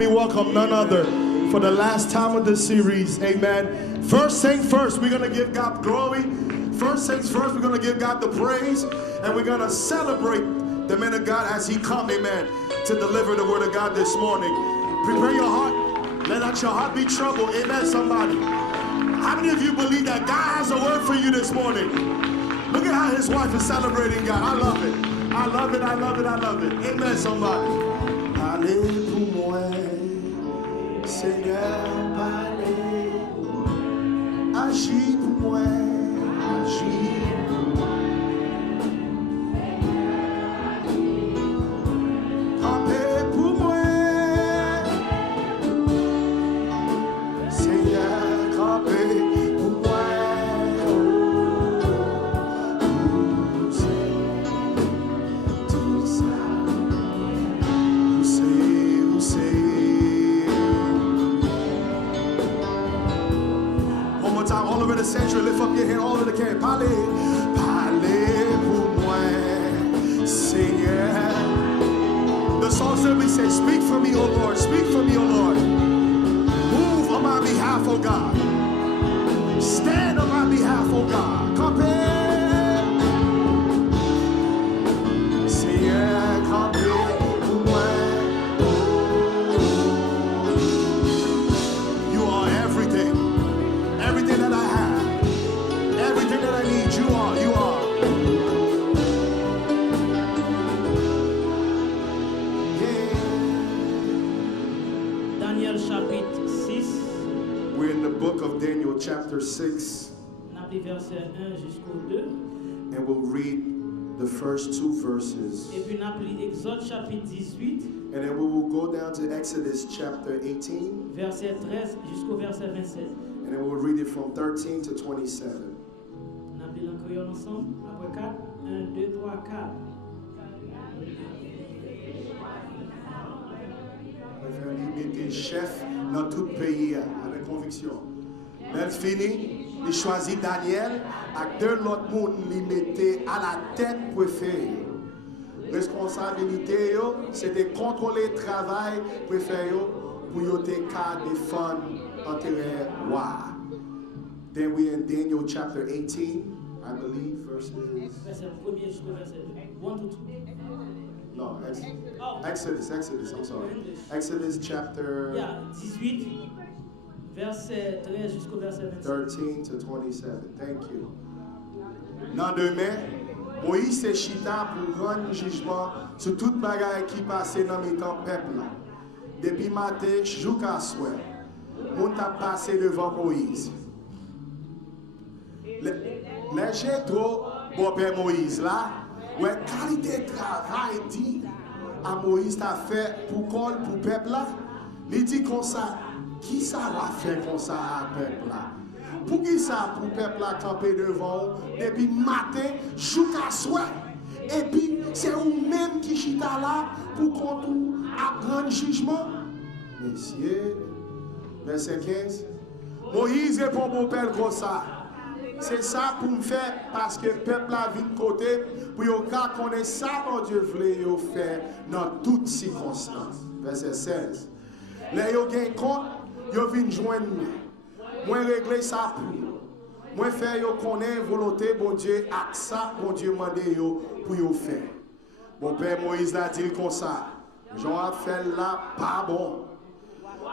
We welcome none other for the last time of the series. Amen. First thing first, we're going to give God glory. First things first, we're going to give God the praise. And we're going to celebrate the man of God as he come, amen, to deliver the word of God this morning. Prepare your heart. Let not your heart be troubled. Amen, somebody. How many of you believe that God has a word for you this morning? Look at how his wife is celebrating God. I love it. I love it. I love it. I love it. Amen, somebody. Allez pour moi, Seigneur, parlez. Agis pour moi, agis pour moi. Campez pour moi, Seigneur, campez pour moi. Vous savez tout ça. Vous savez. One more time, all over the sanctuary, lift up your hand all over the camp. Parlez, parlez pour moi, Seigneur. The song simply says, speak for me, O Lord, speak for me, O Lord. Move on my behalf, O God. Stand on my behalf, O God. Campez, Seigneur, campez pour moi. You are everything. Everything that I have, everything that I need, you are. Daniel chapitre 6. We're in the book of Daniel chapter 6, On a pris verset 1 jusqu'au 2. and we'll read the first two verses. Et puis on a pris Exode chapitre 18, And then we will go down to Exodus chapter 18, verset 13 jusqu'au verset 27. and then we'll read it from 13 to 27. On a pris en créole ensemble. Après 4. 1, 2, 3, 4. Il était chef dans tout le pays avec conviction. Mais fini, il choisit Daniel, avec deux autres monde, il mettait à la tête préférée. Responsabilité, c'était contrôler le travail préféré pour y défendre l'intérêt roi. Then we in Daniel chapter 18, I believe, verses. Verset 1 jusqu'au verset 2. 1 to 2. No, Exodus, I'm sorry. Exodus chapter Yeah, 18, verset 13 jusqu'au verset 27. 13 to 27. Thank you. Dans demain, Moïse et Chita pour rendre jugement sur toute bagaille qui passait dans le temps peuple. Depuis matin jusqu'à soir, on a passé devant Moïse. Les gens trop bon père Moïse là, ouais qualité de travail dit à Moïse t'a fait pour peuple là. Il dit comme ça, qui ça va faire comme ça à peuple là? Pour qui ça pour peuple là camper devant depuis matin jusqu'à soir. Et puis c'est vous-même qui chita là pour qu'on tout apprendre jugement. Messieurs, verset 15. Moïse répond mon père comme ça. C'est ça pour me faire parce que le peuple a vu de côté pour qu'on connaisse ça mon Dieu voulait faire dans toutes circonstances. Verset 16. Là, yo gagne compte, yo vinn joindre moi régler ça pour moi faire yo connaître volonté bon Dieu ak ça bon Dieu mandé yo pour yo faire. Mon père Moïse l'a dit comme ça. Jean a fait là pas bon.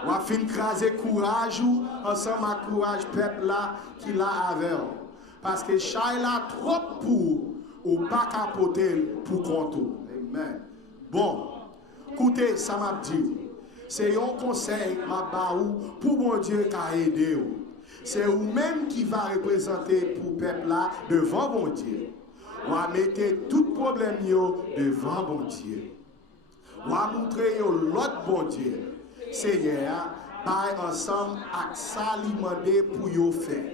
On a fait craser courage ou ensemble à courage peuple là qui l'a avec. Parce que chay là trop pour ou pas capoter pour contour. Amen. Bon, écoutez, ça m'a dit. C'est un conseil m'a baou pour mon Dieu qui a aidé vous. C'est vous-même qui va représenter pour peuple là devant mon Dieu. On va mettre tout problème yo devant mon Dieu. On va montrer yo l'autre bon Dieu. Seigneur, par ensemble avec ça li mandé pour yo faire.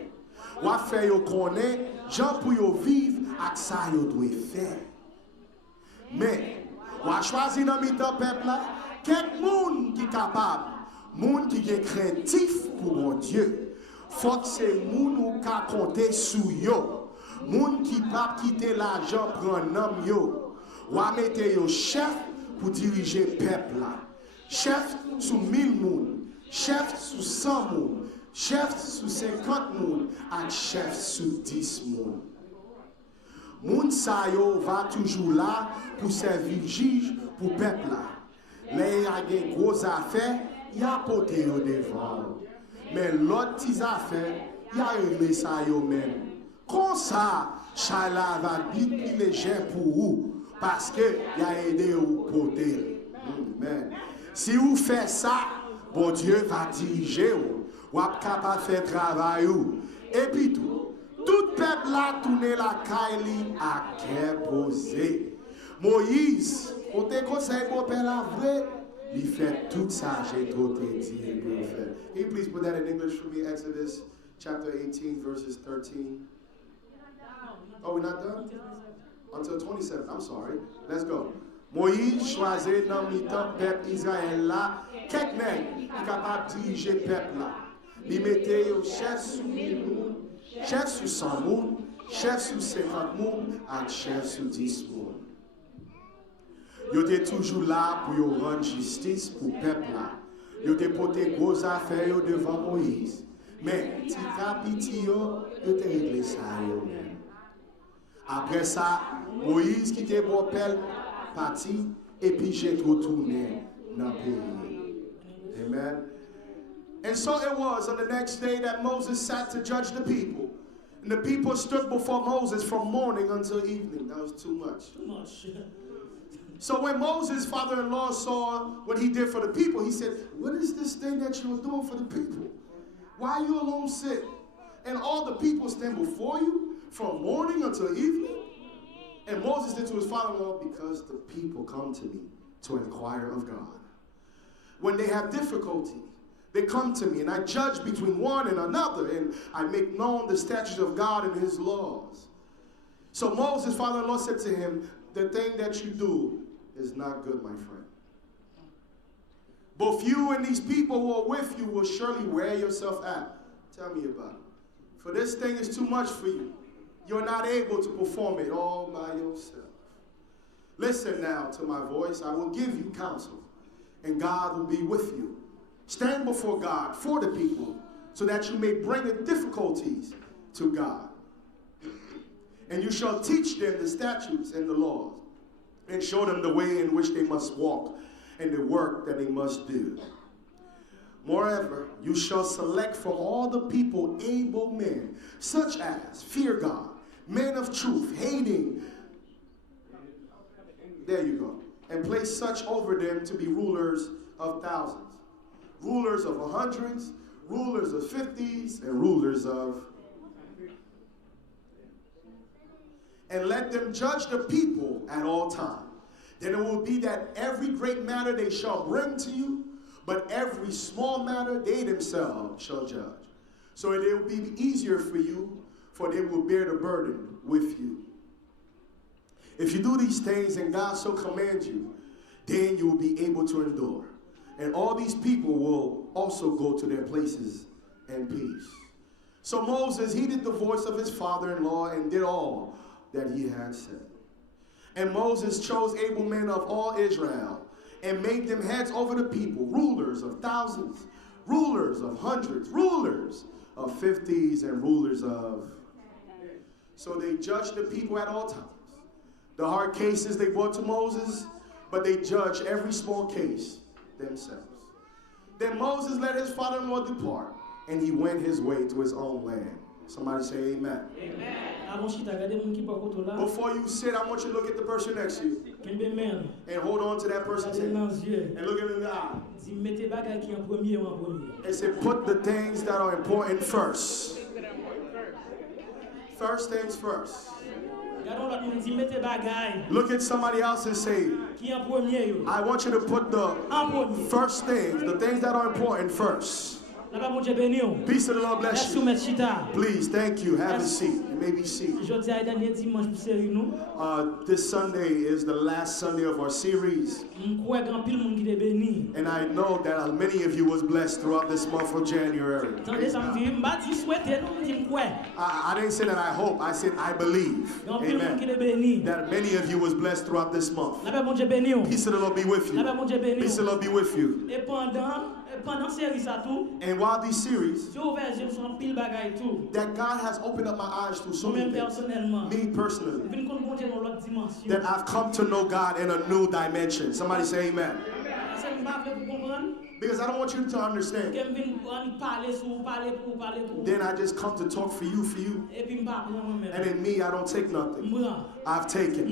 On va faire yo connaître gens pour yo vivre avec ça yo doit faire. Mais on va choisir dans mi-temps peuple là quelques monde qui capable, monde qui est craintif pour mon Dieu. Faut que c'est monde ou ka compter sur yo. Monde qui pas quitter l'argent prendre nom yo. Ou mettre yo chef pour diriger peuple là. chef sous 1000 moun, chef sous 100 moun, chef sous 50 moun, et chef sous 10 moun. Moun sa yo va toujours là pour servir juge pour peuple là. Mais il y a des grosses affaires, il y a porté au devant. Mais l'autre petite affaire, il y a réglé ça yo même. Comme ça, Chala va vite léger pour vous parce que il a aidé au porter. Amen. Si vous faites ça, bon Dieu va diriger vous. Vous êtes capable de faire travail. Et puis tout peuple là tourné la caille à cœur posé. Moïse, on te conseille mon père la vraie, il fait tout ça, j'ai trop dit. Can you please put that in English for me? Exodus chapter 18, verses 13. Oh, we're not done? Until 27. I'm sorry. Let's go. Moïse choisit dans le temps peuple Israël là, quelques nègres qui sont capables de diriger le peuple là. Il mettait au chef sous 1000 moun, chef sous 100 moun, chef sous 50 moun, et chef sous 10 moun. Ils étaient toujours là pour rendre justice pour le peuple là. Ils étaient porté grosses affaires devant Moïse. Mais si capiti yo, ils étaient réglé ça yo même. Après ça, Moïse qui était bon peuple parti et puis j'ai retourné dans le pays. Amen. And so it was on the next day that Moses sat to judge the people. And the people stood before Moses from morning until evening. That was too much. Too much. So when Moses' father-in-law saw what he did for the people, he said, what is this thing that you are doing for the people? Why are you alone sit? And all the people stand before you from morning until evening? And Moses did to his father-in-law, because the people come to me to inquire of God. When they have difficulty, they come to me, and I judge between one and another, and I make known the statutes of God and his laws. So Moses' father-in-law said to him, the thing that you do is not good, my friend. Both you and these people who are with you will surely wear yourself out. Tell me about it. For this thing is too much for you. You're not able to perform it all by yourself. Listen now to my voice. I will give you counsel, and God will be with you. Stand before God for the people, so that you may bring the difficulties to God. And you shall teach them the statutes and the laws, and show them the way in which they must walk, and the work that they must do. Moreover, you shall select from all the people able men, such as fear God, men of truth, hating. There you go. And place such over them to be rulers of thousands, rulers of hundreds, rulers of 50s, and rulers of. And let them judge the people at all times. Then it will be that every great matter they shall bring to you, but every small matter they themselves shall judge. So it will be easier for you, for they will bear the burden with you. If you do these things and God so commands you, then you will be able to endure. And all these people will also go to their places in peace. So Moses heeded the voice of his father-in-law and did all that he had said. And Moses chose able men of all Israel and made them heads over the people, rulers of thousands, rulers of hundreds, rulers of 50s, and rulers of. So they judged the people at all times. The hard cases they brought to Moses, but they judged every small case themselves. Then Moses let his father-in-law depart, and he went his way to his own land. Somebody say amen. Amen. Before you sit, I want you to look at the person next to you. And hold on to that person's hand. And look at him in the eye. And say, put the things that are important first. First things first. Look at somebody else and say, I want you to put the first things, the things that are important first. La paix, mon Dieu béni. Peace of the Lord bless Merci, you. Maître Chita. Please, thank you. Have a seat. You may be seated. Aujourd'hui, c'est le dernier dimanche pour série nous. This Sunday is the last Sunday of our series. M'crois grand pile monde qui est béni. And I know that many of you was blessed throughout this month of January. Attendez, ça me dit, m'pas dit souhaiter, non, dit m'crois. I didn't say that I hope. I said I believe. Grand pile monde qui Amen. est béni. That many of you was blessed throughout this month. La paix, mon Dieu béni. Peace of the Lord be with La paix, you. mon Dieu béni. Peace of the Lord be with you. Et pendant série ça tout, And while these series, j'ai ouvert les yeux sur un pile bagaille tout. that God has opened up my eyes to so Moi-même many things. personnellement, Me personally. je viens comprendre dans l'autre dimension. That I've come to know God in a new dimension. Somebody say amen. Parce que je m'pas pour comprendre. Because I don't want you to understand. Que je viens parler sur parler pour. Then I just come to talk for you. Et puis m'pas pour moi-même. And in me, I don't take nothing. M'bran. I've taken,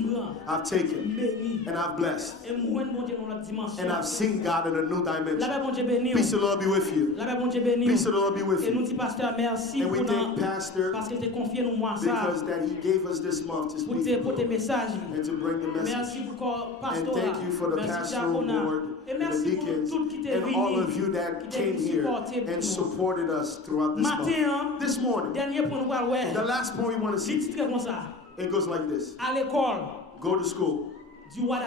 Béni. and I've blessed. Et moi mon Dieu dans l'autre dimension. And I've seen God in a new La dimension. paix, mon Dieu béni. Peace of the Lord be with you. La paix, mon Dieu béni. Peace of the Lord be with Et nous you. dit pasteur merci And we pour thank Pastor parce qu'il t'a confié nous moi ça. because that he gave us this month to speak Pour tes messages. and to bring the message. Merci pour And pasteur. thank you for the pastoral board Et and the merci pour deacons tout qui t'est and all of réuni. you that came here and supported us throughout this Matin, month. This morning, dernier point nous voir ouais. the last point we want to see, C'est titre comme ça. it goes like this. À l'école Go to school du roi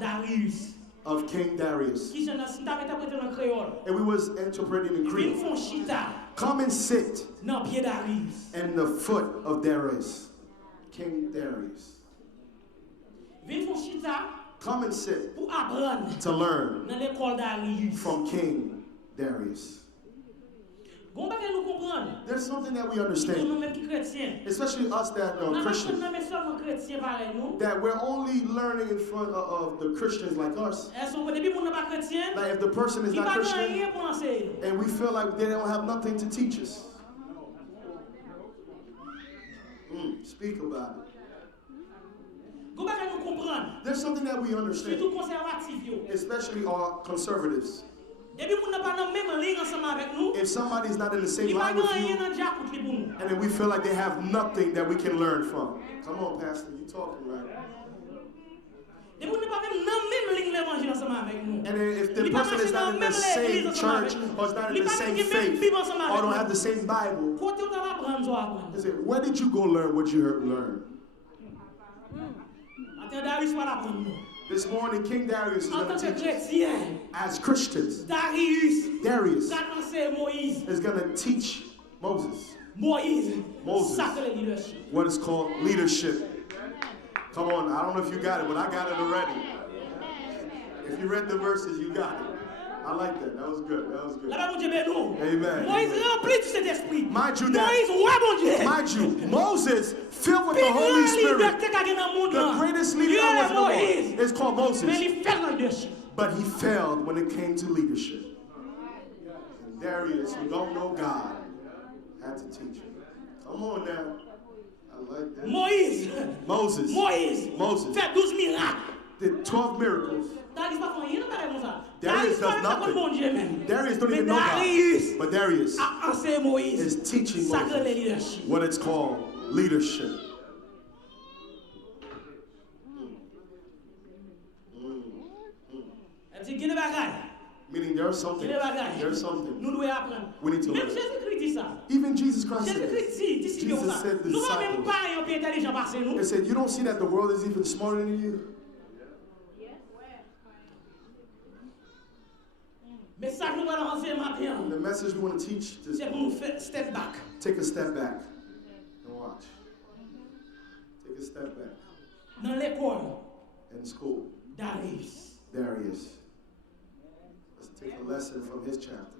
Darius. of King Darius. Qui je n'ai pas interprété en créole. And we was interpreting in Vin Creole. font chita Come and sit dans pied Darius. and the foot of Darius, King Darius. Vin font chita Come and sit pour apprendre to learn dans l'école Darius. from King Darius. Bon bagay nous comprendre. There's something that we Nous understand, même qui chrétiens. especially us that are Christians, Nous même seulement chrétiens pareil nous. that we're only learning in front of the Christians like us. Elles sont au début mon pas chrétien. Like if the person is Il not pas Christian rien pour enseigner. and we feel like they don't have nothing to teach us. Speak about it. Bon bagay nous comprendre. There's something that we understand, Surtout conservatif yo. especially our conservatives. Depuis mon pas dans même ligne ensemble avec nous. If somebody's not in the same Il pas line with rien you, dans diacoute li pour nous. and then we feel like they have nothing that we can learn from. Come on, Pastor, you talking right. Depuis mon pas même ligne l'évangile ensemble avec nous. And then if the person is not in the same church or is not in the same faith or don't have the same Bible, Côté où t'as apprendre so apprendre. they say, where did you go learn what you heard learn? Attends Darius va l'apprendre nous. This morning, King Darius is En going tant to que teach us. chrétien, As Christians, Darius Darius va lancer Moïse. is going to teach Moses Moïse. Moses. Sacré leadership. what is called leadership. Come on, I don't know if you got it, but I got it already. If you read the verses, you got it. I like that. That was good. That was good. Là-bas, mon Dieu, ben nous. Amen. Moïse rempli du Saint-Esprit. Mind you that- Moïse, ouais, mon Dieu. Mind you, Moses, filled with the Plus Holy grand Spirit, leader que dans le monde, the là. greatest leader Il that was est in the world, Moïse. is called Mais Moses. il fait le leadership. But he failed when it came to leadership. And Darius, who don't know God, had to teach him. Come on now. I like that. Moïse. Moses Moïse. Fait 12 miracles. did 12 miracles. Darius pas fait rien comme ça. Darius does pas bon Dieu nothing. même. Darius don't Mais even know Darius God. But Darius a enseigné Moïse. is teaching Sacré Moses leadership. what it's called leadership. Elle dit, qu'il y a des bagailles. Meaning there's something. Qu'il y a des bagailles. There's something. Nous devons apprendre. We need to Même learn. Jésus-Christ dit ça. Even Jesus Christ said Jésus-Christ it. dit, si Jesus ça. said the Nous n'avons même disciples. pas un peu intelligent parce que nous. They said, you don't see that the world is even smarter than you? Mais ça nous va lancer And maintenant. the message we want to teach this C'est pour nous faire step back. take a step back and watch. Take a step back. Dans l'école, In school, Darius. Darius. Let's take a lesson from his chapter.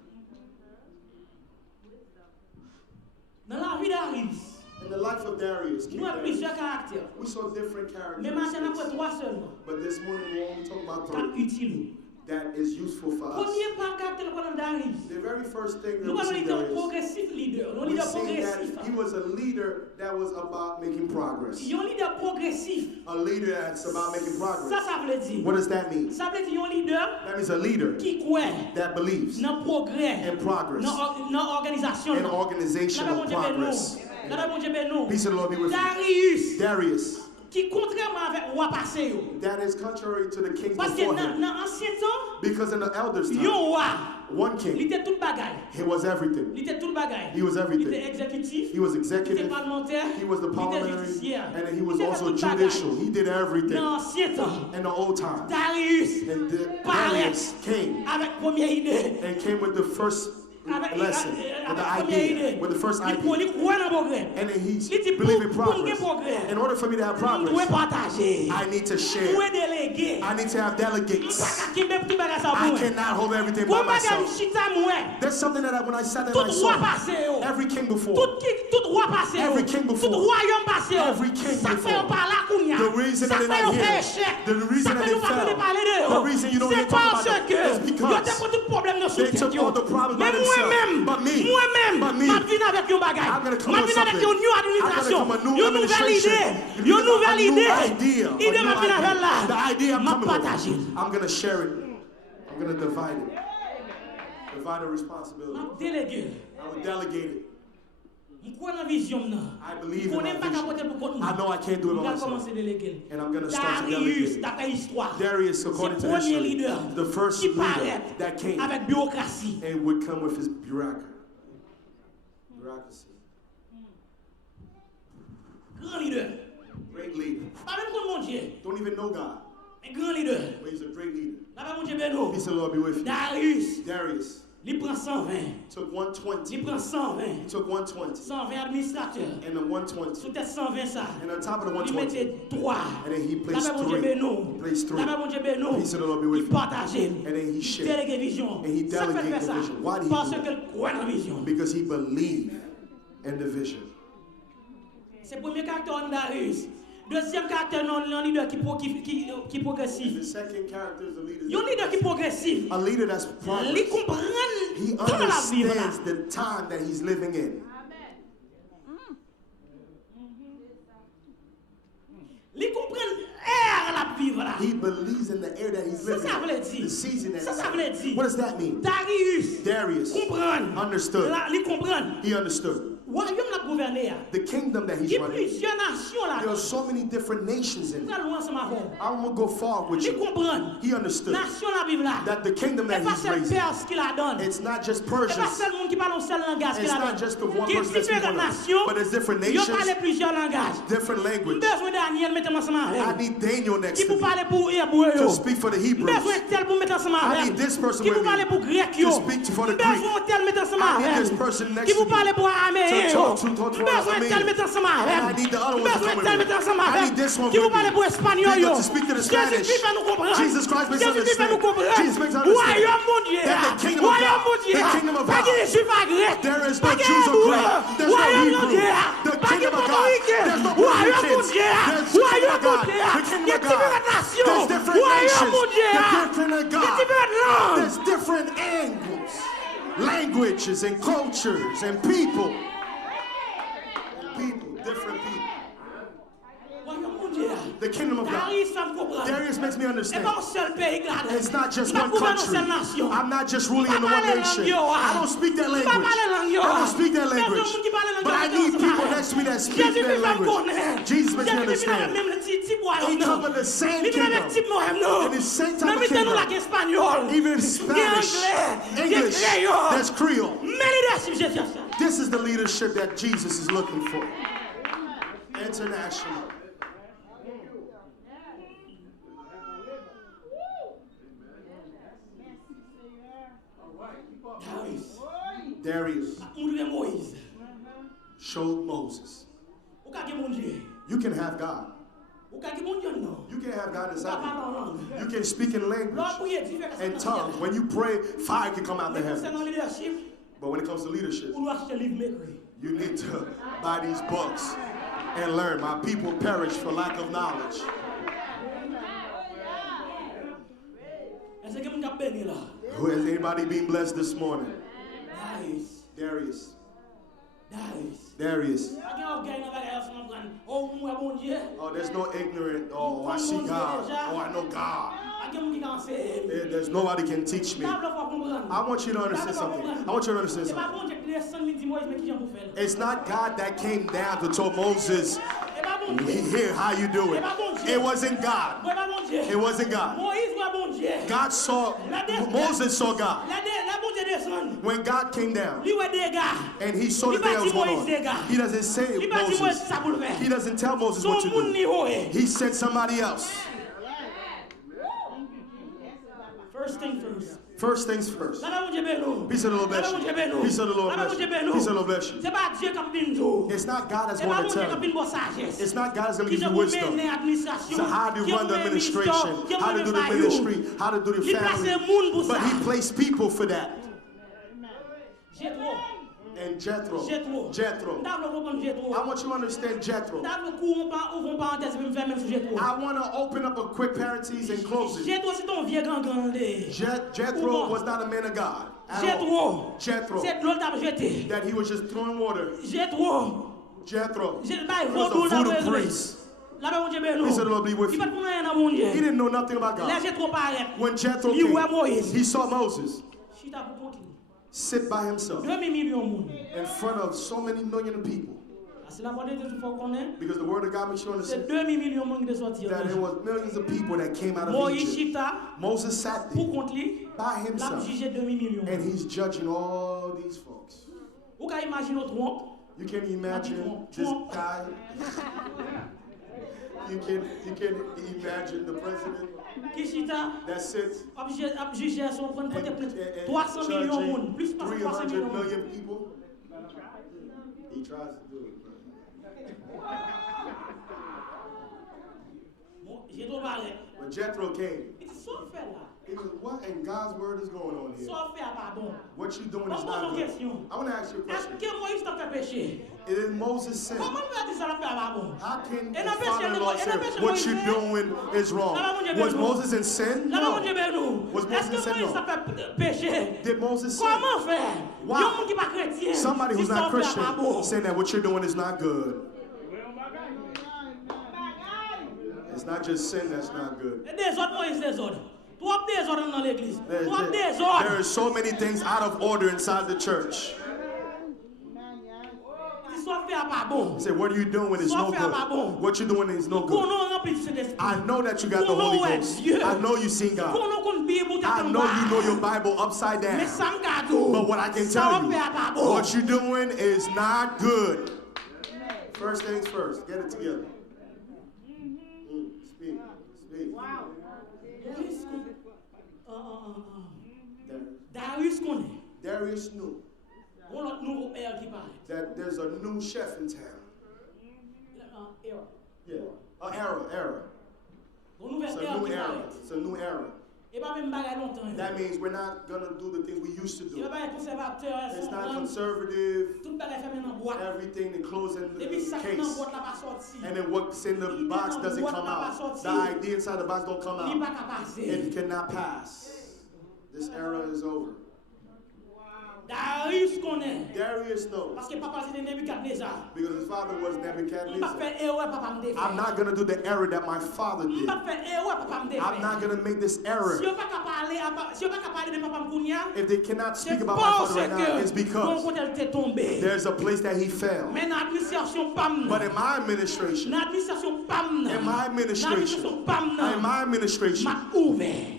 Dans la vie Darius, In the life of Darius, King nous avons Darius, plusieurs caractères. we saw different Mais maintenant, characteristics. après 3 seulement. But this morning we only talk about Quatre three utiles. that is useful for us. Premier pas caractère dans Darius. The very first thing that Nous we avons see un Darius, progressif leader. Un we leader see progressif. that he was a leader that was about making progress. Un leader progressif. A leader that's about making Ça, progress. ça veut dire. What does that mean? Ça veut dire un leader That means a leader qui croit that believes dans le progrès, in progress, dans l'organisation. in organizational progress. Peace of the Lord be with you. Darius, Darius, qui contrairement avec roi passé, that is contrary to the kings parce que before dans him. l'ancien temps, Because in the elders' un time, roi, one il king, était tout bagaille. He was everything. Il était tout bagage. He was Il everything. était exécutif. He was Il était executive. parlementaire. He was the Il était parliamentary. judiciaire. And then he was Il était also tout bagage. judicial. He did everything. Dans l'ancien temps, In the old time. Darius And parlait Darius came avec première idée. and came with the first lesson, with the Avec idea, with the first Il idea. croit dans le progrès. And then he Il dit believed in pour qu'il y ait progress. progrès, In order for me to have je dois progress, partager. I need to Je share. dois déléguer. I need to have delegates. I cannot hold everything by myself. There's something that when I sat in my soul, every king before, every king before, every king before, the reason that they're not here, the reason that they fell, the reason you don't hear talk about them is because they took all the problems by themselves. But me, I'm going to come with something. I'm going to come with a new administration, a new idea, the idea I'm coming with. I'm going to share it. I'm going to divide it. Divide the responsibility. I will delegate it. I believe in my vision. I know I can't do it by myself. And I'm going to start to delegate. Darius, according to history, the first leader that came and would come with his bureaucracy. Great leader. Don't even know God. But he's a great leader. Peace and Lord be with you. Darius took 120. He took 120. 120 administrateurs. And the 120. Sous tête 120 ça. And on top of the Il 120. mettait 3. And then he placed Là-bas, bon 3. Dieu bénit. He placed 3. Là-bas, bon Dieu bénit. Peace of the Lord be with Il you. partageait. And then he Il shared. déléguait vision. And he delegated the vision. Why did he Parce do qu'il croit dans la vision. it? Because he believed in the vision. C'est le premier caractère de Darius. Deuxième caractère, un leader qui progressif. The second character is a leader. Un leader qui progressif. A leader that's progress. Il comprend He toute la vie. understands the time that he's living in. Il comprend l'air la vivre là. He believes in the air that he's living in. The season that he's in. What does that mean? Darius understood. Il comprend. He understood. The kingdom that he's running. There are so many different nations in it. I'm going to go far with you. He understood that the kingdom that he's raising, it's not just Persians. It's not just the one person that's speaking, but it's different nations, different language. I need Daniel next to me to speak for the Hebrews. I need this person with me to speak for the Greek. I need this person next to me to talk to me. And I need the other one to come with me. I need this one with me to speak to the Spanish. Jesus Christ makes us understand. Jesus makes us understand that the kingdom of God, there is no Jews or Greek. There's no Hebrew. The kingdom of God, there's no Puerto Ricans. There's the kingdom of God. The kingdom of God. There's different nations. The kingdom of God. There's different angles, languages, and cultures, and people. Different people. The kingdom of God. Darius makes me understand. It's not just one country. I'm not just ruling in one nation. I don't speak that language. I don't speak that language. But I need people next to me that speak that language. Jesus makes me understand. He covered the same kingdom and the same type of kingdom. Even Spanish, English, that's Creole. This is the leadership that Jesus is looking for. International. Darius showed Moses. You can have God. You can have God inside you. You can speak in language and tongues. When you pray, fire can come out the heavens. But when it comes to leadership, you need to buy these books and learn. My people perish for lack of knowledge. Has anybody been blessed this morning? Darius. Oh, there's no ignorant. Oh, I see God. Oh, I know God. There's nobody can teach me. I want you to understand something. It's not God that came down to tell Moses, here, how you do it. It wasn't God. It wasn't God. God saw, Moses saw God. When God came down Li wè dega. and he saw the Li thing that pa was di going Moïse on, dega. he doesn't say Li pa di Moïse Moses. sa pou l'fè. He doesn't tell Moses what to Son moun do. li hoè. He sent somebody else. First thing first. First things first. La moun jebe nou. Peace of the Lord bless you. Peace of the Lord bless you. Peace of the Lord bless you. Se pa Dieu kap vin dou. It's not God that's Se pa going moun to Dieu tell kap you. vin bo sagesse. It's not God that's going to Ki give je you pou wisdom. mene administrasyon. So how do you run the administration, how to do the ministry, how to do the Li place family. moun pou But sa. he placed people for that. Jethro. And Jethro. Jethro. Jethro. Ndap lo kompon Jethro. I want you to understand Jethro. Ndap lo kou ouvron parenthèse pou m'fè même sur Jethro. I want to open up a quick parenthesis and close it. Jethro c'est ton vieux gangan de. Jethro was not a man of God. At all. Jethro. Jethro. C'est l'autre t'a jeté. That he was just throwing water. Jethro. Jethro. He was a voodoo priest. He said, Lord, be with you. He didn't know nothing about God. When Jethro came, he saw Moses sit by himself in front of so many million of people. Because the word of God makes you understand that there was millions of people that came out of Egypt. Moses sat there by himself and he's judging all these folks. You can imagine this guy. You can imagine the president that sits and judging 300 million people. He tries to do it. When Jethro came, he was, what in God's word is going on here? What you doing is not good. I want to ask you a question. Did Moses sin? How can the father-in-law say what you're doing is wrong? Was Moses in sin? No. Was Moses in sin? No. Did Moses sin? Why? Somebody who's not Christian saying that what you're doing is not good. It's not just sin that's not good. There are so many things out of order inside the church. He said, what are you doing is no good. What you're doing is no good. I know that you got the Holy Ghost. I know you've seen God. I know you know your Bible upside down. But what I can tell you, what you're doing is not good. First things first, get it together. Speak. Wow. Darius knew that there's a new chef in town. Yeah, an era. It's a new era. It's a new era. That means we're not going to do the things we used to do. It's not conservative. Everything, the clothes in the case. And then what's in the box doesn't come out. The idea inside the box don't come out. It cannot pass. This era is over. Darius knows. Because his father was Nebuchadnezzar. I'm not going to do the error that my father did. I'm not going to make this error. If they cannot speak about my father right now, it's because there's a place that he fell. But in my administration,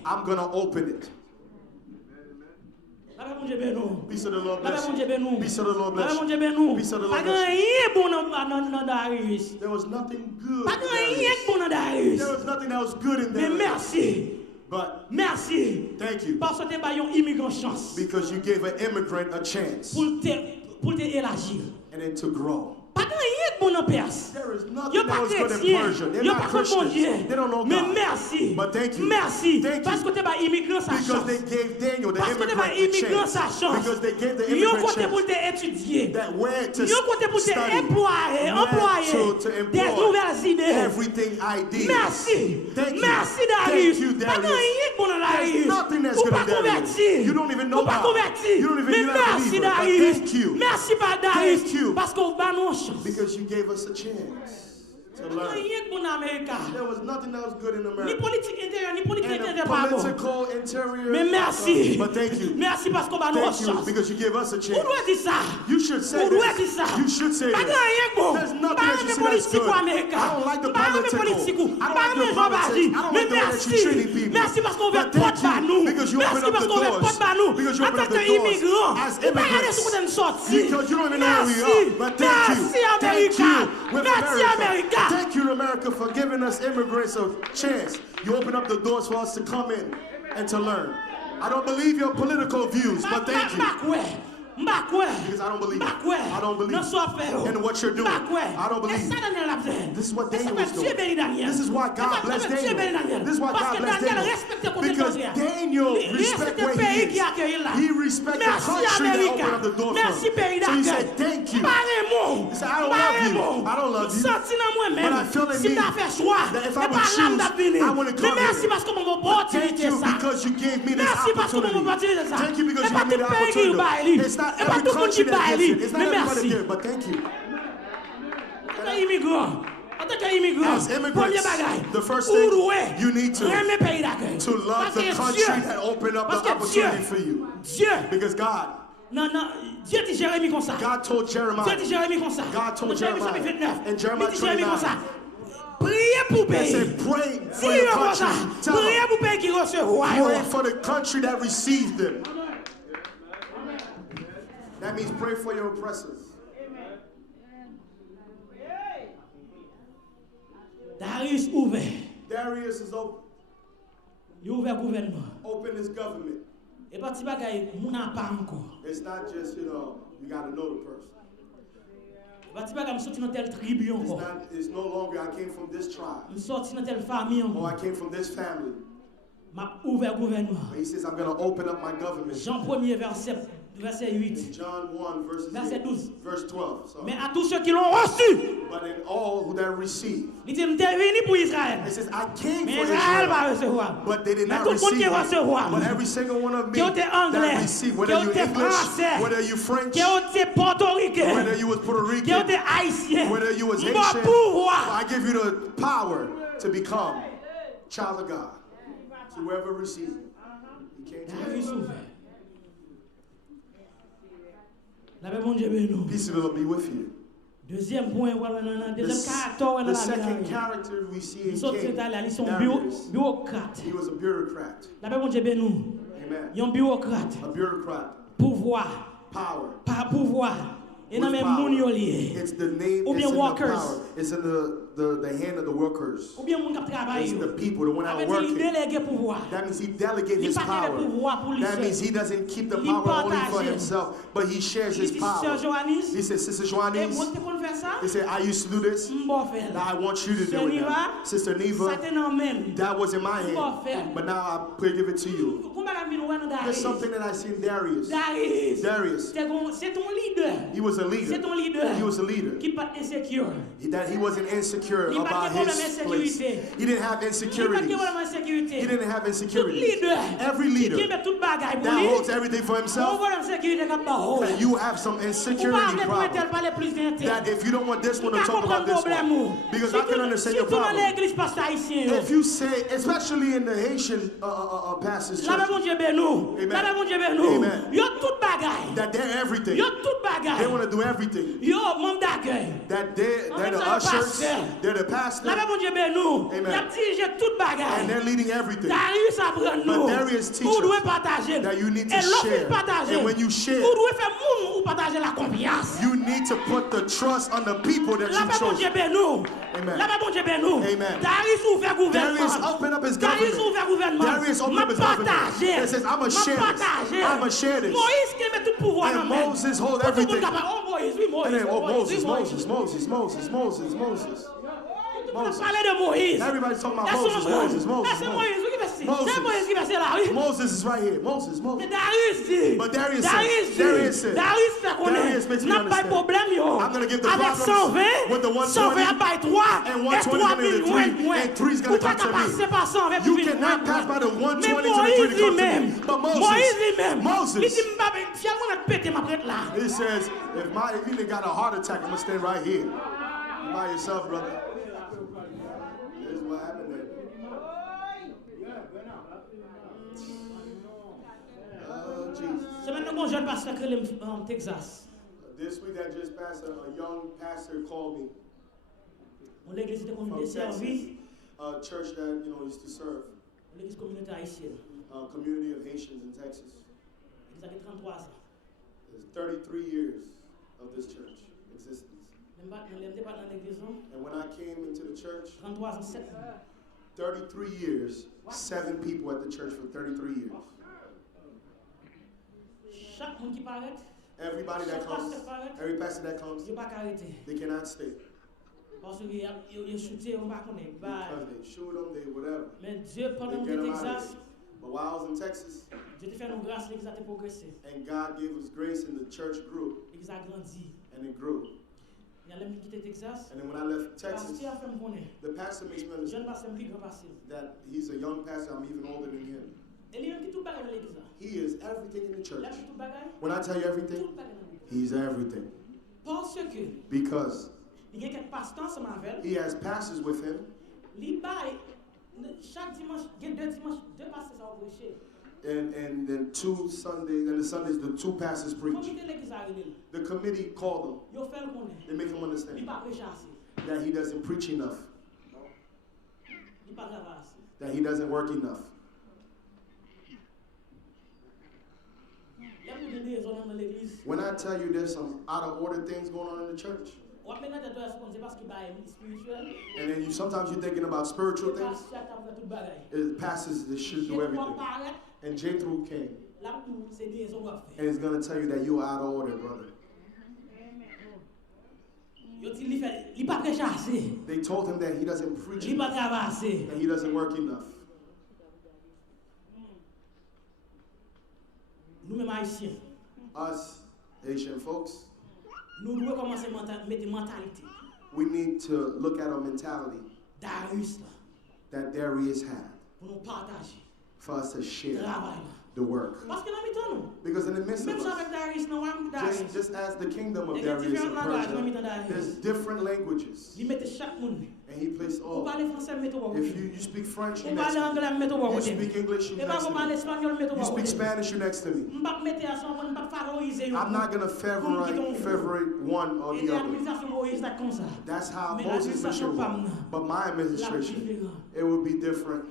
I'm going to open it. Peace of the Lord bless you. Peace of the Lord bless you. Peace of the Lord bless you. There was nothing good in Darius. There was nothing that was good in Darius. But thank you. Because you gave an immigrant a chance. And then to grow. There is nothing that was good in Persia. They're not Christians. They don't know God. But thank you. Thank you. Because they gave Daniel, the immigrant, a chance. Because they gave the immigrant a chance. That where to study, where to employ everything I did. Thank you. Thank you, Darius. There's nothing that's good in Darius. You don't even know God. You don't even know believer. But thank you. Thank you. Because you gave us a chance to learn. There was nothing that was good in America. Ni politique intérieure, ni politique And the intérieure pas bon. political interior. Mais merci. But thank you. Merci parce qu'on va nous Thank you chance. because you give us a chance. Ou doit dire ça. You should say Ou doit dire this. ça. You should say Pas this. rien bon. There's nothing Pas that you de say that's politique good. américain. I don't like the Pas de political. politique. I don't Pas like de the politics. I don't Mais like the way that you treating merci. people. Merci parce qu'on veut But thank porte par nous. you because you Merci open up parce the qu'on veut doors. porte par nous. Because you En open tant up the qu'immigrant, doors as il va y aller immigrants. sur une sortie. Because you don't even know where we are. But thank you. Merci Thank you America. with Merci America. America. Thank you, America, for giving us immigrants a chance. You open up the doors for us to come in and to learn. I don't believe your political views, but thank you. Because I don't believe it. I don't believe in what you're doing. I don't believe it. This is what Daniel was doing. This is why God blessed Daniel. This is why God blessed Daniel. Because Daniel respected where he is. He respected the country that opened up the door for him. So he said, thank you. He said, I don't love you. I don't love you. But I feel in me that if I would choose, I wouldn't come here. Thank you because you gave me this opportunity. Thank you because you gave me the opportunity. It's not every country that gets it. It's not everybody there, but thank you. As immigrants, the first thing you need to love the country that opened up the opportunity for you. Because God told Jeremiah. God told Jeremiah in Jeremiah 29. They said, pray for your country. Tell them, pray for the country that receives them. That means pray for your oppressors. Darius ouvert. Darius is open. Il ouvert gouvernement. Open his government. Et parti bagay moun a pas encore. It's not just, you got to know the person. Parti bagay me sorti dans telle tribu encore. It's no longer I came from this tribe. Me sorti dans telle famille encore. Or I came from this family. M'a ouvert gouvernement. But he says I'm going to open up my government. Jean 1er verset 8. John 1 verset 12. Verse 12. Mais à tous ceux qui l'ont reçu. But in all who that receive. Il dit m'était venu pour Israël. He says I came mais for Israël va Israel. recevoir. But they did mais not tout le monde receive. qui recevoir. But every single one of me that received, whether you English, whether you French, whether you was Puerto Rican, whether you was Haitian, I give you the power to become child of God. So whoever receives it, he came to you. Peace will be with you. Deuxième point, the second character we see in King Darius, he was a bureaucrat. Amen. A bureaucrat. Pouvoir. Power. Pouvoir. It's the name, it's in the power. It's in the hand of the workers. It's the people, the one that are working. That means he delegates his power. That means he doesn't keep the power only for himself, but he shares his power. He says, Sister Joannis, he said, I used to do this. Now I want you to do it now. Sister Neva, that was in my hand, but now I give it to you. There's something that I see in Darius. Darius. He was a leader. He was a leader. That he wasn't insecure about his place. He didn't have insecurities. He didn't have insecurities. Every leader that holds everything for himself, that you have some insecurity problem. That if you don't want this one to talk about this one, because I can understand your problem. If you say, especially in the Haitian pastors' church, amen. That they're everything. They want to do everything. That they're the ushers, they're the pastors. Amen. And they're leading everything. But Darius teaches that you need to share. And when you share, you need to put the trust on the people that you chose. Amen. Amen. Darius opened up his government. Darius opened up his government. He says, I'm going to share this. I'm going to share this. And Moses holds everything. And then, Moses. Everybody's talking about Moses. Moses is right here. Moses. But Darius said, Darius makes me understand. I'm going to give the problem with the 120 and 120 to the 3, and 3 is going to come to me. You cannot pass by the 120 to the 3 to come to me. But Moses, he says, if you got a heart attack, I'm going to stay right here. You're by yourself, brother. what happened there. Oh, Jesus. C'est maintenant que jeune pasteur qui est en Texas. This week I just passed, a young pastor called me L'église de from communauté Texas, servie. a church that used to serve, L'église communauté haïtienne. a community of Haitians in Texas. Ils avaient 33 ans. There's 33 years of this church existence. Même pas dans l'église. And when I came into the church, 33 ans, 7 ans. 33 years, 7 people at the church for 33 years. Chaque monde qui paraît, Everybody that comes, every pastor that comes, il pas arrêter. they cannot stay. Parce qu'il y a shooté, on va connaître. Because they shoot them, they whatever. Mais Dieu, pendant They que get them out of Texas, there. But while I was in Texas, Dieu te fait nos grâces, l'église a progressé. and God gave us grace, and the church grew, L'église a grandi. and it grew. Il y a l'homme qui quitté Texas. And then when I left Texas, Pasteur a fait me connaître. the pastor makes me Jeune understand pasteur plus grand pasteur. that he's a young pastor, I'm even older than him. Et lui-même qui tout bagaille dans l'église. He is everything in the church. Là, tout bagaille. When I tell you everything, Tout bagaille dans l'église. he's everything. Parce que Because il y a quelques pasteurs ensemble avec. he has pastors with him, Il baille chaque dimanche, il y a 2 dimanches, 2 pasteurs ça va prêcher. and then 2 Sundays, and the Sundays, the 2 pastors preach. Comité l'église a réuni. The committee called him. Yo fait le connaître. They make him Il understand pas prêcher assez. that he doesn't preach enough, Il pas travailler assez. that he doesn't work enough. Il y a plus de désordre dans l'église. When I tell you there's some out of order things going on in the church, On va maintenant te responsable parce qu'il baille spirituel. and then sometimes you're thinking about spiritual things, Pasteur a fait tout bagaille. it pastors that should do everything. And Jethro came, Là tout c'est désordre à faire. and he's going to tell you that you're out of order, brother. Yo dit il pas prêcher assez. They told him that he doesn't preach Il pas enough, travailler assez. that he doesn't work enough. Nous-mêmes haïtiens, Us Haitian folks, nous devons commencer à mettre mentalité. we need to look at our mentality Darius là, that Darius had pour nous partager for us to share travail là. the work. Parce que dans mi-temps nous, Because in the midst of même ça avec us, Darius non, avec Darius. just as the kingdom of Il y a Darius différents and langages dans Persia, mi-temps Darius. there's different languages, Il mettait chaque monde. and he placed On all. parle français, mettre au If you speak French, on you parle next to anglais, mettre au me. You côté. speak English, you Et pas next on to parle me. espagnol, mettre au You speak côté. Spanish, you next to me. M'pas mettre à son on pas favoriser. I'm not going to favorite one or Et the other. l'administration Moïse là comme ça. That's how Mais Moses' l'administration mission femme was. là. But my administration, différent. it would be different.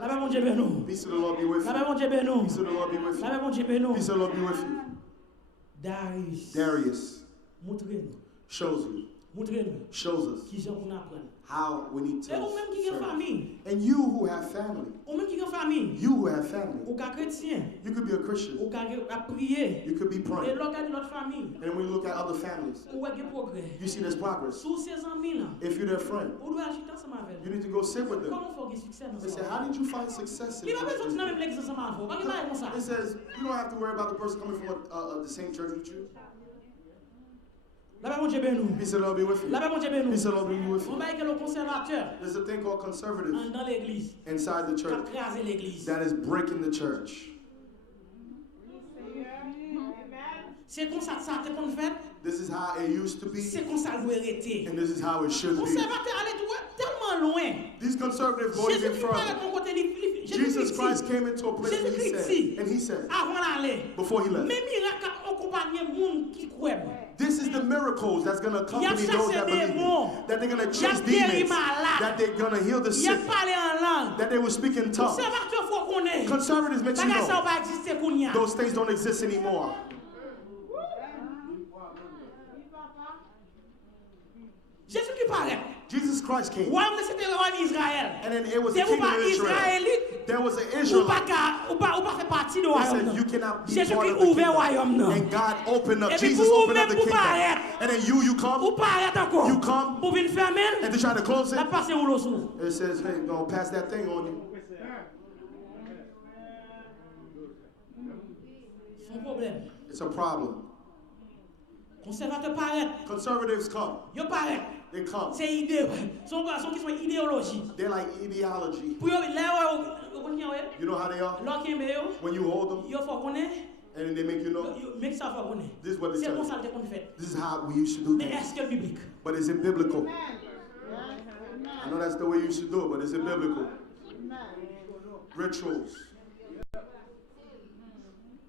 La paix mon Dieu béni nous. Peace of the Lord be with La paix you. mon Dieu béni nous. Peace of the Lord be with La you. paix mon Dieu béni nous. Peace of the Lord be with you. Darius. Darius Montrez-nous. shows you, Montrez-nous. shows us Qui j'en qu'on apprend. how we need to Et ou même qui a serve. famille. And you who have family, Ou même qui a famille. you who have family, Ou ka chrétien. you could be a Christian, Ou ka a prier. you could be Et praying. l'autre famille. And when you look at other families, Ou a des progrès. you see there's progress. Sous ses amis là. If you're their friend, Ou doit agir ensemble avec. you need to go sit with them. Comment faut qu'il succès dans They say, ça? how did you find success in Il va pas sortir dans this? même l'église ensemble avec. Pas qu'il va comme ça. It says, you don't have to worry about the person coming from the same church with you. La paix mon Dieu béni nous. Peace of the Lord be with La you. paix mon Dieu béni Peace nous. of the Lord be with On you. va que le conservateur There's a thing called conservative dans l'église. inside the Qui a church crasé l'église. that is breaking the church. C'est comme ça que qu'on fait. This is how it used to be, C'est comme ça doit être. and this is how it should be. Conservateur allait tellement loin. These conservatives go even Jésus-Christ parlait further. de mon côté. Jesus Christ came into a place and he said, Avant d'aller. before he left, Mais miracle accompagner monde qui croit. this is the miracles that's going to accompany those that believe me. That they're going to chase demons, that they're going to heal the Il a sick, parlé en langue. that they will speak in tongues. Conservateur faut qu'on ait. Conservatives make you Bagay ça know va exister qu'on y a. those things don't exist anymore. Jésus qui parlait. Jesus Christ came, Ouais, mais c'était le roi d'Israël. and then it was the C'est ou kingdom pas of Israel. israélite. There was an Ou Israelite. pas fait partie du He royaume. said, you cannot be Jésus part qui of the ouvert le royaume. kingdom. Non. And God opened up, Et puis Jesus pour opened up the vous-même, vous kingdom. paraître. And then you Ou come, pas arrêter encore. you come, Pour venir fermer. and they're trying to close La it. passe ou l'eau sous. It says, hey, don't pass that thing on you. Son problème. It's a problem. Conservateur paraît. Conservatives come. Yo paraît. They come. C'est idée. Son qui sont idéologie. They're like ideology. Pour yo là You know how they are? là qui est When you hold them, yo faut connaître. and then they make you know, Make ça faut connaître. this is what they C'est tell comme you. ça qu'on fait. This is how we used to do Mais things. est-ce que biblique? But is it biblical? I know that's the way you should do it, but is it biblical? Rituals.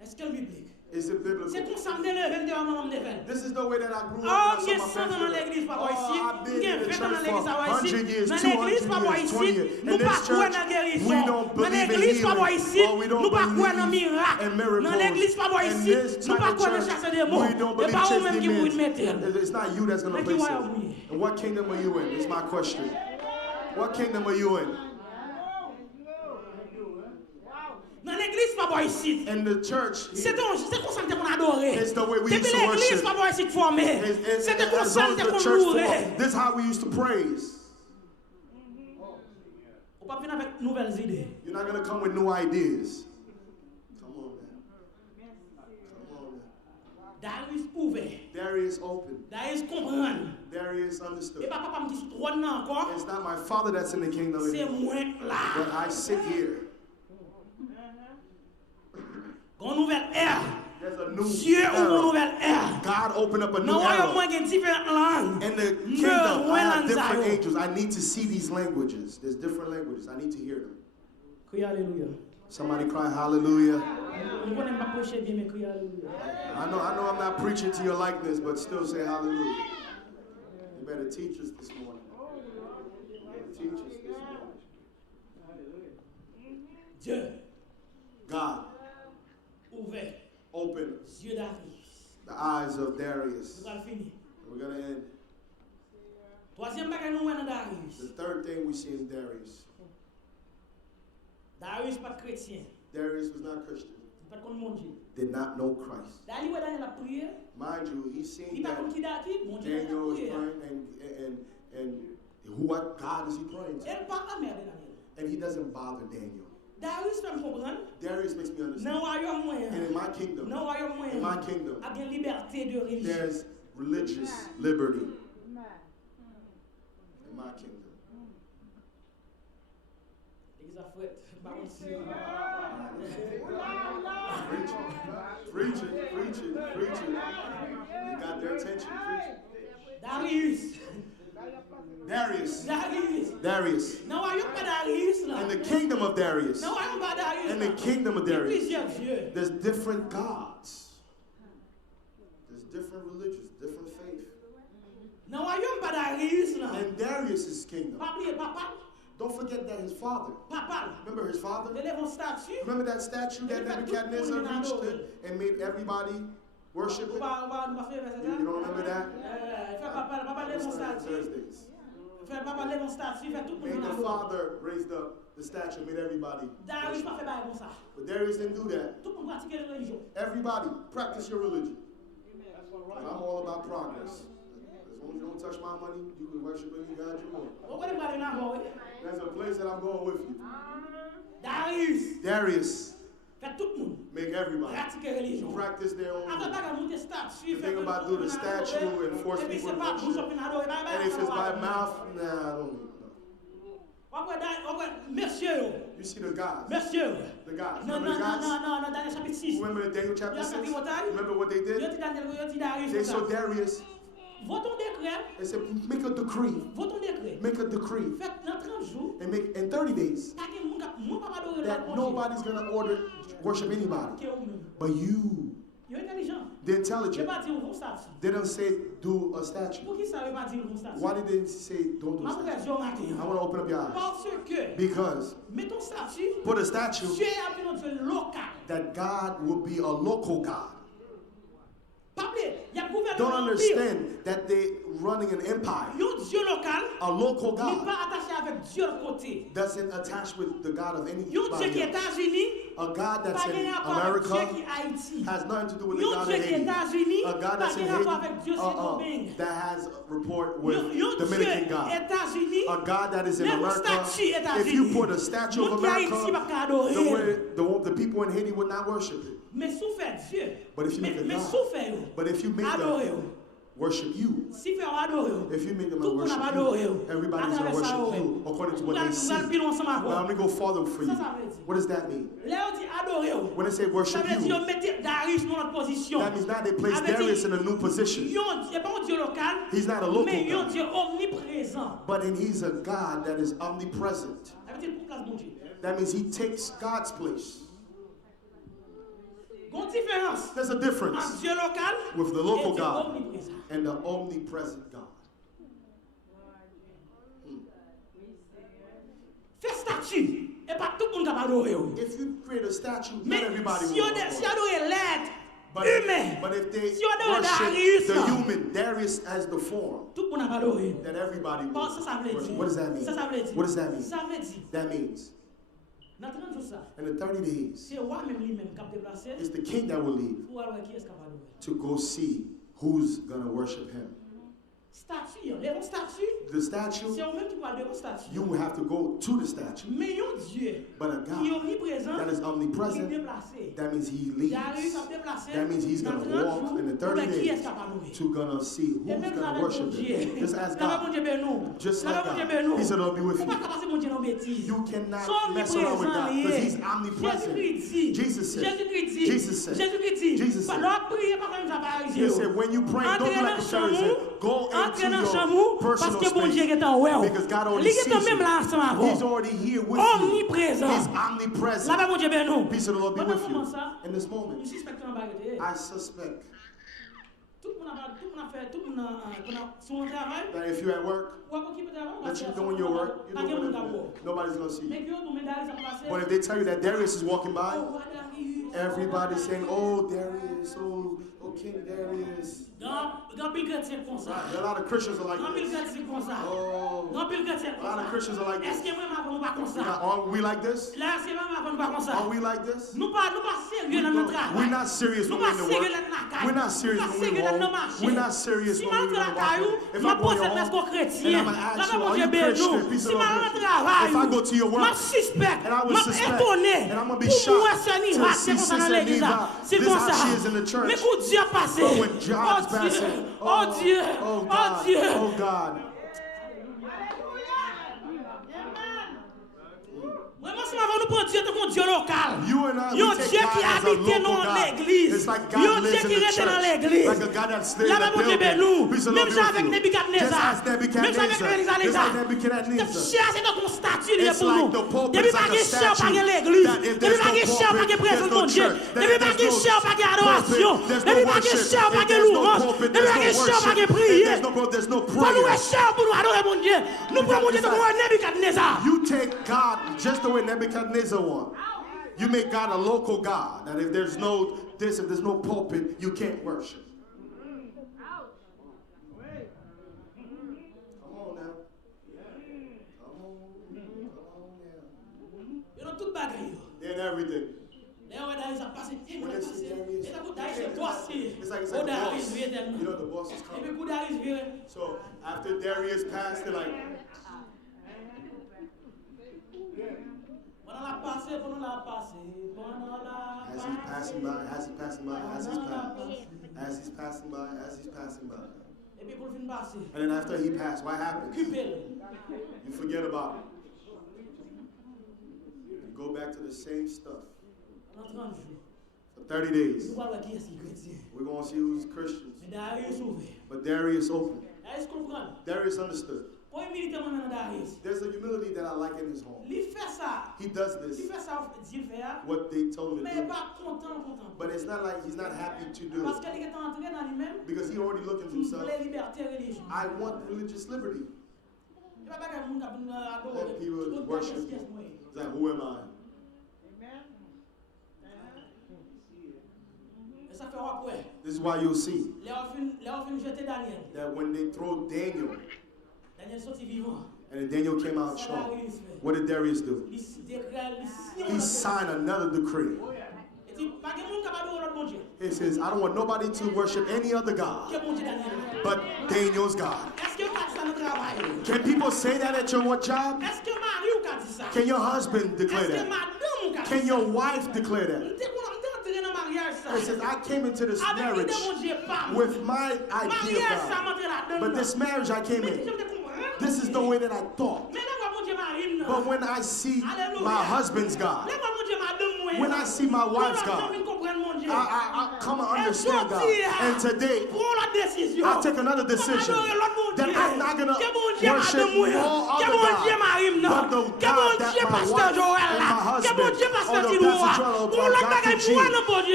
Est-ce que le biblique? Is it biblical? C'est comme ça me lever de maman me lever. This is the way that I grew Oh, up. j'ai 100 ans dans l'église, pas moi ici. I've been J'ai in the 20 ans dans church l'église, pas moi for ici. 100 years, Dans 200 l'église, pas moi years, 20 ici. years. Nous In pas this croire church, dans guérison. we don't Dans believe in l'église, pas moi healing, ici. or we don't Nous pas croire dans believe miracle. in miracles. Dans l'église, pas moi In ici. this Nous type pas of croire dans church, chasser des mots. we don't C'est believe pas chasing vous-même qui vous demons. mettez. It's not you that's going to Mais qui place va it. oublier? And what kingdom are you in? Is my question. What kingdom are you in? Dans l'église, pas moi ici. In the church, C'est comme ça que qu'on adorait. it's the way we used Depuis to l'église, worship. pas moi ici formé. C'était comme As ça long as que the qu'on church louait. formed, this is how we used to praise. On va venir avec nouvelles idées. You're not going to come with new ideas. Come on, man. Come on, man. Darius ouvert. Darius opened. Darius comprend. Darius Et understood. papa me dit trône encore. It's not my father that's in the kingdom C'est anymore, moi là. but I sit here. Une nouvelle ère. There's a new Dieu ouvre une era. nouvelle ère. God opened up a new Dans le royaume, era. moi, il y a différentes langues. In the Me, kingdom, moi, I have langue different zayo. angels. I need to see these languages. There's different languages. I need to hear them. Crie alléluia. Somebody cry hallelujah. Je ne connais pas prêcher bien, mais crie alléluia. I know I'm not preaching to your likeness, but still say hallelujah. You better teach us this morning. You better teach us this morning. Dieu God, ouvert. open Dieu Darius. the eyes of Darius. Nous allons finir. We're going to end. Troisième bagage nous voyons dans Darius. The third thing we see in Darius. Darius pas chrétien. Darius was not Christian, Pas comme mon Dieu. did not know Christ. Darius ouais Daniel a prié. Mind you, he's Il seen pas that comme qui Darius, mon Dieu a Daniel was prié. praying and what God is he praying to? Elle parle à mère de Daniel. And he doesn't bother Daniel. Darius fait me comprendre. Darius makes me understand. Dans le royaume moyen. And in my kingdom, Dans le royaume moyen. in my kingdom, Il y a une liberté de religion. there's religious liberty. In my kingdom. L'église a fouette. Par contre, si- Preach it. You got their attention. Preach Darius. it. Darius. Dans le royaume pas Darius là. In the kingdom of Darius. Dans le royaume pas Darius. In the là. kingdom of Il y a Darius. plusieurs dieux. There's different gods. There's different religions, different faith. Dans le royaume pas Darius là. In Darius's kingdom, Pas oublier papa. don't forget that his father, Papa. remember his father? Il lève un statut. Remember that statue that Nebuchadnezzar reached it and made everybody worship On it? va faire verset You don't remember that? Fait papa lève un statut. Thursdays. Fait papa lève un statut. Fait tout le Made monde the adore. father raised up the statue, made everybody Darius worship. pas fait bail comme ça. But Darius didn't do that. Tout le monde pratique la religion. Everybody, practice your religion. I'm all about progress. As long as you don't touch my money, you can worship any God you want. On va aller dans la rue. There's a place that I'm going with you. Darius. Darius, Fait tout le monde make everybody pratique la religion. practice their own Après religion. pas monter statut. The thing about doing the statue and force Et puis people c'est to pas worship. bouche open adore. And if it's by mouth, nah, I don't know. Monsieur. You see the gods. Monsieur. The gods. Non, Remember non, the non, gods? non, non, non, Daniel chapitre 6. Remember in Daniel chapter Yeah, 6? what time? Remember what they Yo did? ti Daniel, yo ti Darius. They comme ça. saw Darius. Votons décret. They said, make a decree. Votons décret. Make a decree. Faites dans 30 jours. And make in 30 days Pas que mon papa adorer that la nobody's going to order worship anybody. But you, Yo intelligent. the Je intelligent, pas dire un statut. they don't say do a statue. Pour qui ça veut pas dire un statut? Why did they say don't do Ma a pour statue? je remarquer. I want to open up your eyes. Parce que Because mettons statut. put a statue Dieu a fait notre Dieu local. that God will be a local God. Pas oublier, il y a gouvernement. Don't understand that they running an empire. Un Dieu local. A local Il n'est God pas attaché avec Dieu de côté. doesn't attach with the God of Un Dieu anybody qui est else. États-Unis. A God that's Pas in de rapport avec Dieu qui America est Haïti. has nothing to do with the Un God of Dieu qui est Haiti. États-Unis. A God Pas that's in de rapport avec Dieu Haiti Saint-Domingue. that has a rapport with Un Dieu Dominican God. États-Unis. A God that is in Même America. statue États-Unis. If you put a statue of Moun ki Haïti America, pa ka adorer. the people in Haiti would not worship it. Mais sous fait Dieu. But if you make a Mais God, sous fait yo. but if you make Adorer them yo. worship you. Si fait adorer, If you make them tout le monde worship va adorer. you, everybody's going to worship you according to what they see. But I'm going to go farther for you. What does that mean? When they say worship you, that means now they place Darius in a new position. He's not a local God, but he's a God that is omnipresent. That means he takes God's place. There's a difference with the local God and the omnipresent God. If you create a statue, not everybody will adore it. But if they worship the human, Darius as the form, then everybody will worship. What does that mean? What does that mean? That means in the 30 days, it's the king that will leave to go see who's going to worship him. The statue, you will have to go to the statue. But a God that is omnipresent, that means he leaves. That means he's going to walk in the 30 days to going to see who's going to worship him. Just ask God. Just like God. He said, I'll be with you. You cannot mess around with God because he's omnipresent. Jesus said, he said, when you pray, don't do like the Pharisees. Go into your personal space because God already sees you. He's already here with you. He's omnipresent. Peace of the Lord be with you. In this moment, I suspect that if you're at work, that you're doing your work, you're doing it. Nobody's going to see you. But if they tell you that Darius is walking by, everybody's saying, oh, Darius, oh, King Darius. There are a lot of Christians are like this. Oh, a lot of Christians are like this. Are we like this? Are we like this? We're not serious when we're in the work. We're not serious when we're home. We're not serious when we're in the work. If I go to your home and I'm going to ask you, are you Christian? Peace of the Lord. If I go to your work and I will suspect and I'm going to be shocked to see Sister Neva, this is how she is in the church. But when John is passing, oh God, oh God. You and I, we take God as a local God. It's like God lives in the church. Like a God that stays in the building. Peace and love be with you. Just as Nebuchadnezzar. Just like Nebuchadnezzar. It's like the pulpit is like a statue. That if there's no pulpit, there's no church. There's no pulpit, there's no worship. If there's no pulpit, there's no worship. If there's no pulpit, there's no prayer. You take God just the way Nebuchadnezzar won. You make God a local God. That if there's no this, if there's no pulpit, you can't worship. Come on now. Come on now. Then everything. When they see Darius, it's like the boss. You know the boss is coming. So after Darius passed, they're like, as he's passing by, as he's passing by, as he's passing by. And then after he passed, what happens? You forget about it. You go back to the same stuff. For 30 days. We're going to see who's Christians. But Darius opened. Darius understood. There's a humility that I like in his home. He does this. What they told him to do. But it's not like he's not happy to do it. Because he already looked at himself. I want religious liberty. Let people worship you. It's like, who am I? This is why you'll see that when they throw Daniel, and Daniel came out strong, what did Darius do? He signed another decree. He says, I don't want nobody to worship any other God but Daniel's God. Can people say that at your job? Can your husband declare that? Can your wife declare that? It says, I came into this marriage with my idea of God. But this marriage I came in, this is the way that I thought. But when I see my husband's God, when I see my wife's God, I come and understand God. And today, I take another decision that I'm not going to worship no other God but the God that my wife and my husband or the Pastor Joel or God can change. I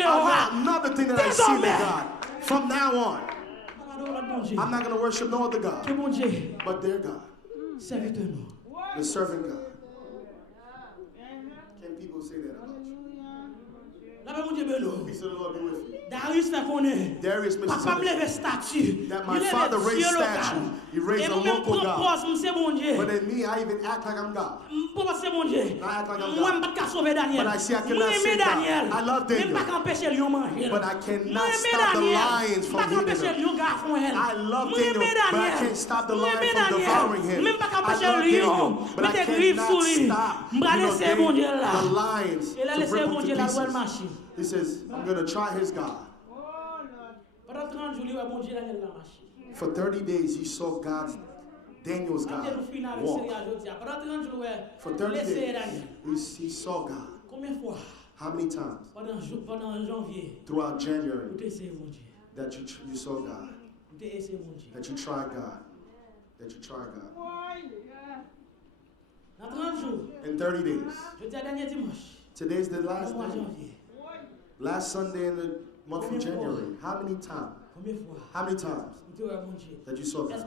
got another thing that I see in God. From now on, I'm not going to worship no other God but their God. The servant God. Can people say that about you? Peace of the Lord be with you. Darius makes that my father raised statue. He raised a local God. But in me, I even act like I'm God. I act like I'm God. But I see I cannot say God. I love Daniel. But I cannot stop the lions from eating him. I love Daniel, but I can't stop the lion from devouring him. I love Daniel, but I cannot stop the lions to rip him to pieces. He says, I'm going to try his God. For 30 days, he saw Daniel's God walk. For 30 days, he saw God. How many times? Throughout January, that you saw God. That you tried God. That you tried God. In 30 days. Today's the last day. Last Sunday in the month of January. How many times? How many times that you saw God?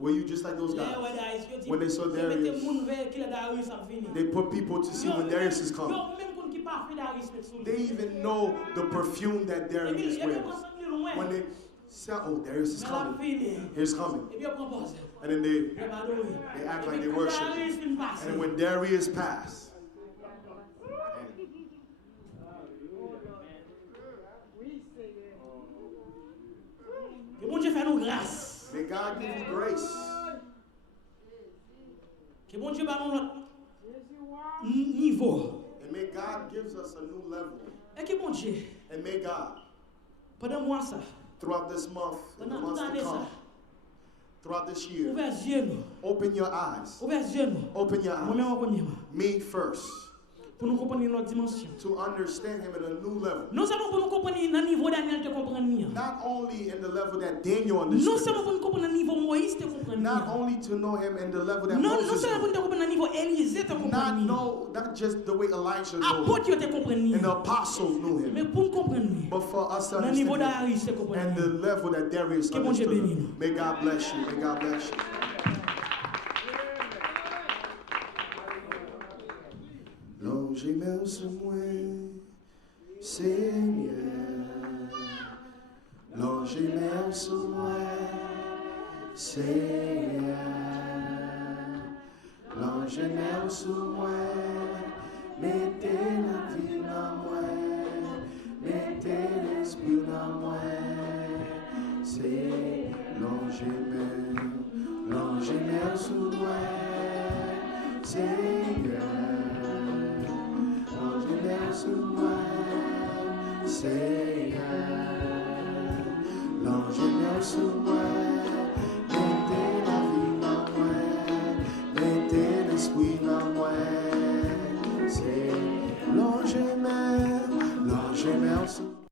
Were you just like those guys? When they saw Darius, they put people to see when Darius is coming. They even know the perfume that Darius wears. When they say, oh, Darius is coming. He's coming. And then they act like they worship. And when Darius passed, may God give you grace. And may God give us a new level. And may God, throughout this month, and the months to come, throughout this year, open your eyes. Open your eyes. Me first. To understand him at a new level. Not only in the level that Daniel understood. Not only to know him in the level that Moses knew. Not just the way Elijah knew him. And the apostles knew him. But for us to understand him and the level that Darius understood him. May God bless you. May God bless you. Longe-moi sur moi, Seigneur. Longe-moi sur moi, Seigneur. Longe-moi sur moi, mettez la vie dans moi, mettez l'esprit dans moi. C'est longe-moi sur moi, Seigneur. Longe-moi sur moi, Seigneur.